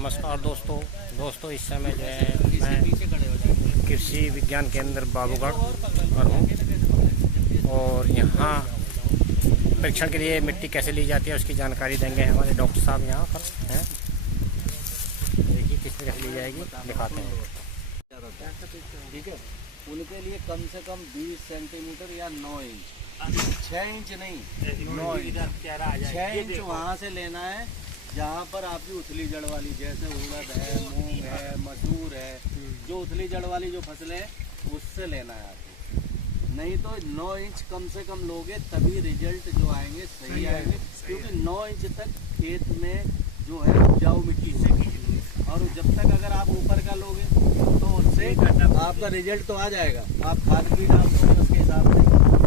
नमस्कार दोस्तों इस समय जो है मैं कृषि विज्ञान केंद्र बाबूगढ़ पर हूँ और यहाँ परीक्षण के लिए मिट्टी कैसे ली जाती है उसकी जानकारी देंगे हमारे डॉक्टर साहब यहाँ पर हैं। देखिए किस तरह से ली जाएगी, दिखाते हैं। ठीक है, उनके लिए कम से कम 20 सेंटीमीटर या 9 इंच, 6 इंच नहीं 9 इंच, 6 इंच वहाँ से लेना है जहाँ पर आपकी उथली जड़ वाली, जैसे उड़द है, मूंग है, मसूर है, जो उथली जड़ वाली जो फसलें हैं उससे लेना है आपको। नहीं तो 9 इंच कम से कम लोगे तभी रिजल्ट जो आएंगे सही आएंगे, क्योंकि 9 इंच तक खेत में जो है उपजाऊ मिट्टी होगी और जब तक अगर आप ऊपर का लोगे तो उससे आपका रिजल्ट तो आ जाएगा, आप खाद भी डाल दोगे उसके हिसाब से,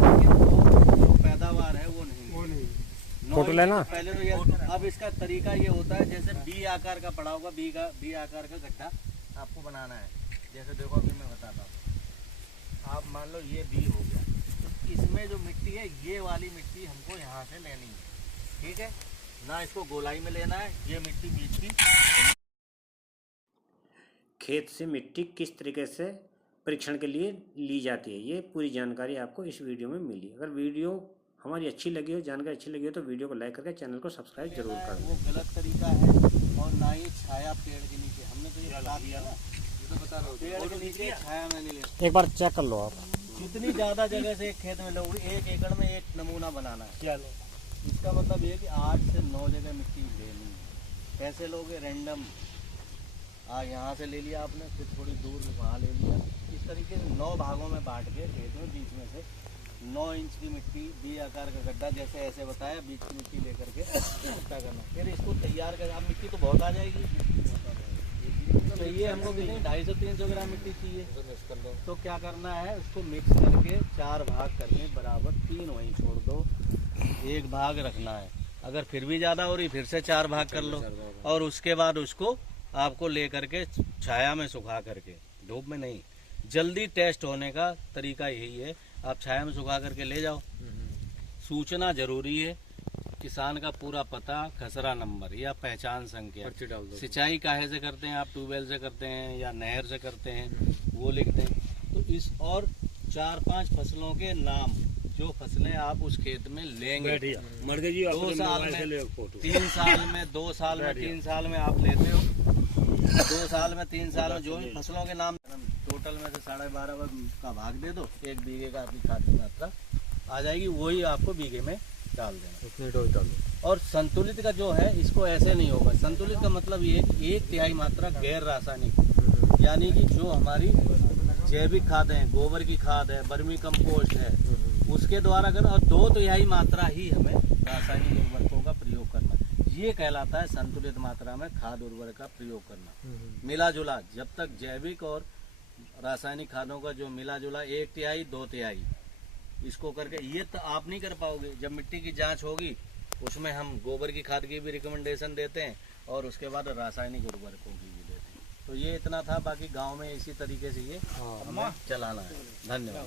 लेकिन वो जो पैदावार है वो नहीं। फोटो लेना पहले तो ये, अब इसका तरीका ये होता है, जैसे बी आकार का पड़ा होगा, बी आकार का गड्ढा आपको बनाना है। जैसे देखो अभी मैं बताता हूँ, आप मान लो ये बी हो गया, तो इसमें जो मिट्टी है ये वाली मिट्टी हमको यहाँ से लेनी है। ठीक है ना, इसको गोलाई में लेना है, ये मिट्टी बीच की। खेत से मिट्टी किस तरीके से परीक्षण के लिए ली जाती है, ये पूरी जानकारी आपको इस वीडियो में मिली। अगर वीडियो हमारी अच्छी लगी हो, जानकारी अच्छी लगी हो तो वीडियो को लाइक करके चैनल को सब्सक्राइब जरूर करें। वो गलत तरीका है और ना ही छाया पेड़ के नीचे, हमने तो ये बता दिया ना, तो बता रहा हूँ पेड़ के नीचे छाया में नहीं लेना। एक बार चेक कर लो आप, जितनी ज़्यादा जगह से एक खेत में लोग 1 एकड़ में एक नमूना बनाना है। चलो, इसका मतलब ये कि 8 से 9 जगह मिट्टी लेनी है। कैसे लोगे? रैंडम, यहाँ से ले लिया आपने, फिर थोड़ी दूर वहाँ ले लिया, इस तरीके से 9 भागों में बांट के खेत में बीच में से 9 इंच की मिट्टी, बी आकार का गड्ढा जैसे ऐसे बताया, बीच की मिट्टी लेकर के इकट्ठा करना। फिर इसको तैयार कर, अब मिट्टी तो बहुत आ जाएगी, तो ये हमको कितनी 250-300 ग्राम मिट्टी चाहिए, तो क्या करना है, उसको मिक्स करके 4 भाग करके बराबर 3 वहीं छोड़ दो, 1 भाग रखना है। अगर फिर भी ज़्यादा हो रही फिर से 4 भाग कर लो, और उसके बाद उसको आपको ले करके छाया में सुखा करके, धूप में नहीं, जल्दी टेस्ट होने का तरीका यही है, आप छाया में सुखा करके ले जाओ। सूचना जरूरी है, किसान का पूरा पता, खसरा नंबर या पहचान संख्या, सिंचाई काहे से करते हैं आप, ट्यूबवेल से करते हैं या नहर से करते हैं, वो लिख दें। तो इस और 4-5 फसलों के नाम, जो फसलें आप उस खेत में लेंगे, 2 साल में, 3 साल में, 2 साल में, 3 साल में आप लेते हो, 2 साल में, 3 साल में जो भी फसलों के नाम, टोटल में से 12.5 का भाग दे दो, 1 बीघे का आपकी खाद की मात्रा आ जाएगी, वही आपको बीघे में डाल देना, उसमें डोज डाल दो। और संतुलित का जो है, इसको ऐसे नहीं होगा। संतुलित का मतलब ये 1/3 मात्रा गैर रासायनिक, यानी कि जो हमारी जैविक खाद है, गोबर की खाद है, वर्मी कंपोस्ट है, उसके द्वारा कर, और 2/3 मात्रा ही हमें रासायनिक उर्वरकों का प्रयोग करना, ये कहलाता है संतुलित मात्रा में खाद उर्वरक का प्रयोग करना। मिला जुला, जब तक जैविक और रासायनिक खादों का जो मिला जुला 1/3 2/3 इसको करके, ये तो आप नहीं कर पाओगे। जब मिट्टी की जांच होगी उसमें हम गोबर की खाद की भी रिकमेंडेशन देते हैं और उसके बाद रासायनिक उर्वरकों की भी देते हैं। तो ये इतना था, बाकी गांव में इसी तरीके से ये हमें चलाना है। धन्यवाद।